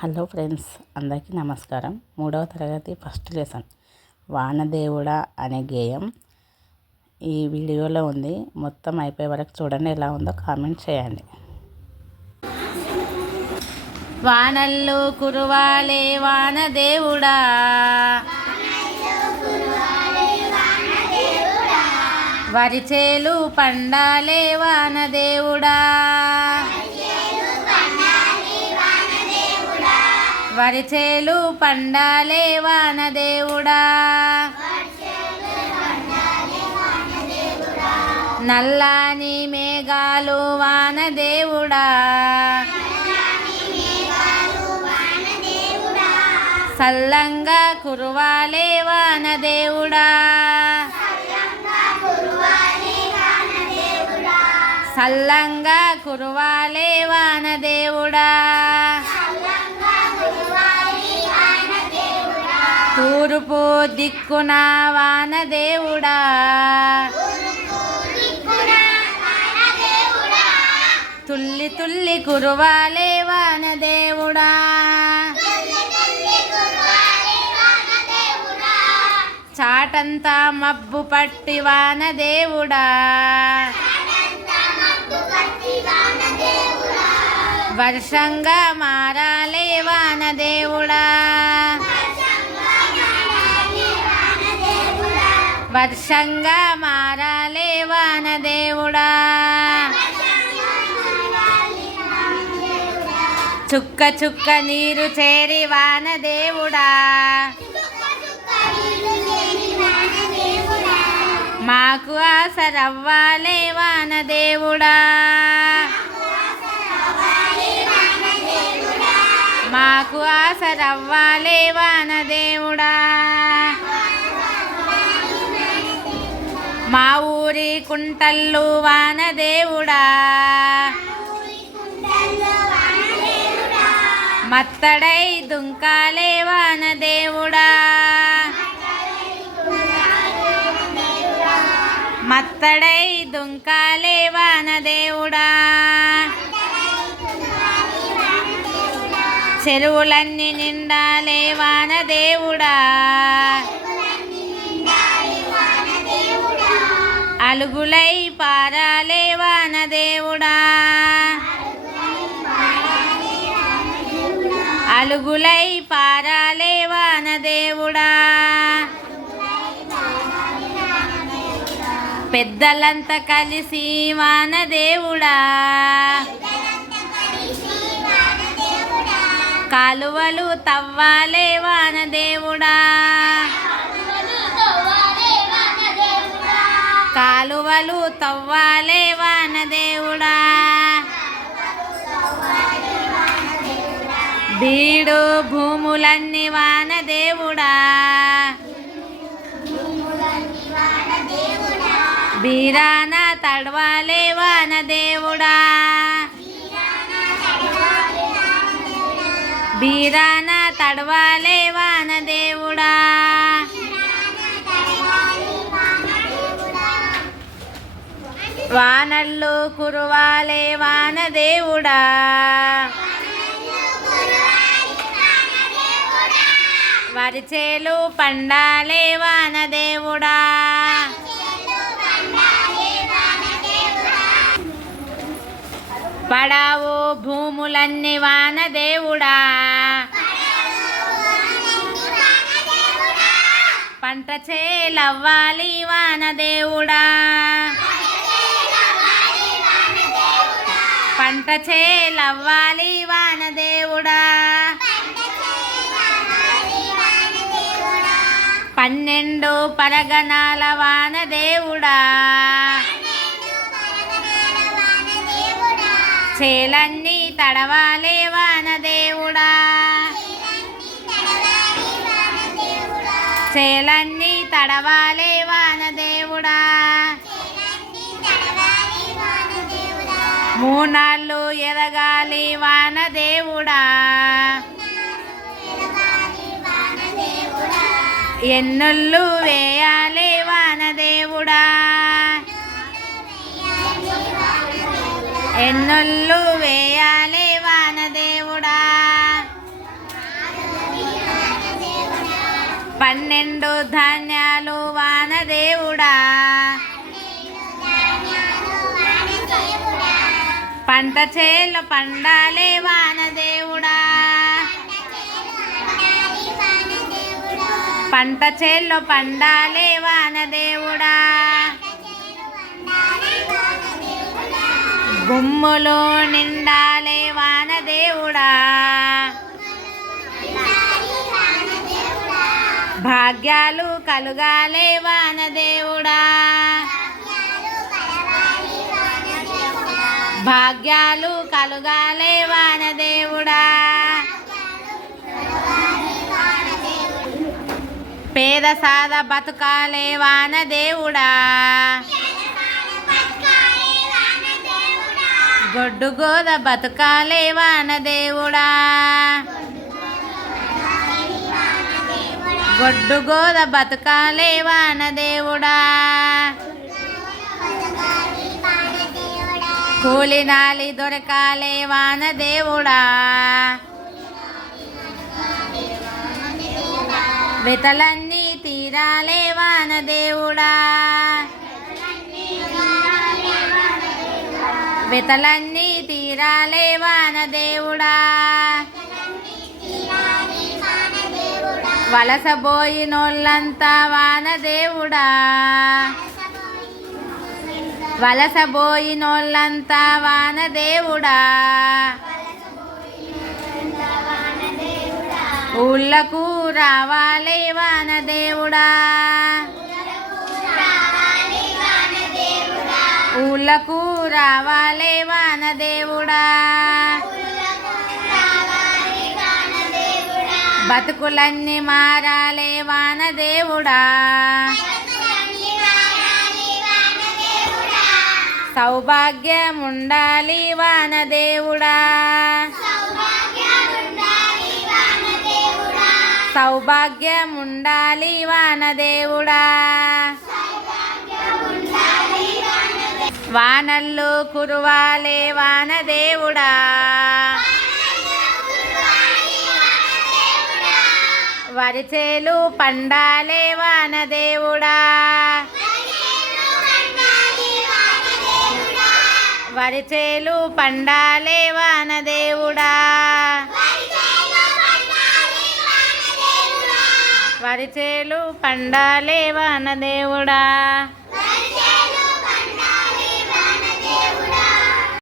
Hello friends, అందరికీ నమస్కారం. 3వ తరగతి ఫస్ట్ లెసన్ వానదేవుడా అనే గేయం ఈ వీడియోలో ఉంది. మొత్తం అయిపోయే వరకు చూడండి. ఎలా ఉందో కామెంట్ చేయండి. వానల్లో కురువాలే వానదేవుడా, వరిచేలు పండాలే వానదేవుడా, వరిచేలు పండాలే వానదేవుడా, నల్లాని మేఘాలు వానదేవుడా, సల్లంగా కురువాలే వానదేవుడా, సల్లంగా కురువాలే వానదేవుడా, తూర్పు దిక్కున వానదేవుడా, తుల్లి తుల్లి కురువాలే వానదేవుడా, చాటంతా మబ్బు పట్టి వానదేవుడా, వర్షంగా మారాలే వానదేవుడా, వర్షంగా మారాలే వానదేవుడా, చుక్క చుక్క నీరు చేరి వానదేవుడా, మాకు ఆసరవ్వాలే వానదేవుడా, మాకు ఆసరవ్వాలే వానదేవుడా, మా ఊరి కుంటల్లు వానదేవుడా, మత్తడై దుంకాలే వానదేవుడా, మత్తడై దుంకాలే వానదేవుడా, చెరువులన్నీ నిండాలే వానదేవుడా, అలుగులై పారాలే వానదేవుడా, అలుగులై పారాలే వానదేవుడా, పెద్దలంతా కలిసి వానదేవుడా, కాలువలు తవ్వాలే వానదేవుడా, కాలువలు తవ్వాలే వానదేవుడా, బీడు భూములన్నీ వానదేవుడా, బీరాన తడవాలే వానదేవుడా, బీరాన తడవాలే వానదేవుడా, వానళ్ళు కురువాలే వానదేవుడా, వరిచేలు పండాలే వానదేవుడా, పడావు భూములన్నీ వానదేవుడా, పంట చేలవ్వాలి వానదేవుడా, పంట చేలవ్వాలి వానదేవుడా, 12 పరగణాల వానదేవుడా, చేలన్నీ తడవాలే వానదేవుడా, చేలన్నీ తడవాలే వానదేవుడా, మూనాళ్ళు ఎదగాలి వానదేవుడా, ఎన్నుళ్ళు వేయాలే వానదేవుడా, ఎన్నుళ్ళు వేయాలే వానదేవుడా, 12 ధాన్యాలు వానదేవుడా, పంట చేలో పండాలే వానదేవుడా, పంట చేలో పండాలే వానదేవుడా, గుమ్ములు నిండాలే వానదేవుడా, భాగ్యాలు కలుగాలే వానదేవుడా, భాగ్యాలు కలుగాలే వానదేవుడా, పేద సాద బతుకాలే వానదేవుడా, గొడ్డు గోద బతుకాలే వానదేవుడా, గొడ్డు గోద బతుకాలే వానదేవుడా, కూలినాలి దొరకాలే వానదేవుడా, వెతలన్నీ తీరాలే వానదేవుడా, వెతలన్నీ తీరాలే వానదేవుడా, వలసబోయినోళ్ళంతా వానదేవుడా, వలసబోయినోళ్ళంతా వానదేవుడా, ఊళ్ళకు రావాలే వానదేవుడా, ఊళ్ళకు రావాలే వానదేవుడా, బతుకులన్నీ మారాలే వానదేవుడా, సౌభాగ్యముండాలి వానదేవుడా, సౌభాగ్యముండాలి వానదేవుడా, వానల్లు కురువాలే వానదేవుడా, వరిచేలు పండాలే వానదేవుడా, వరిచేలు పండాలే వానదేవుడా, వరిచేలు పండాలే వానదేవుడా.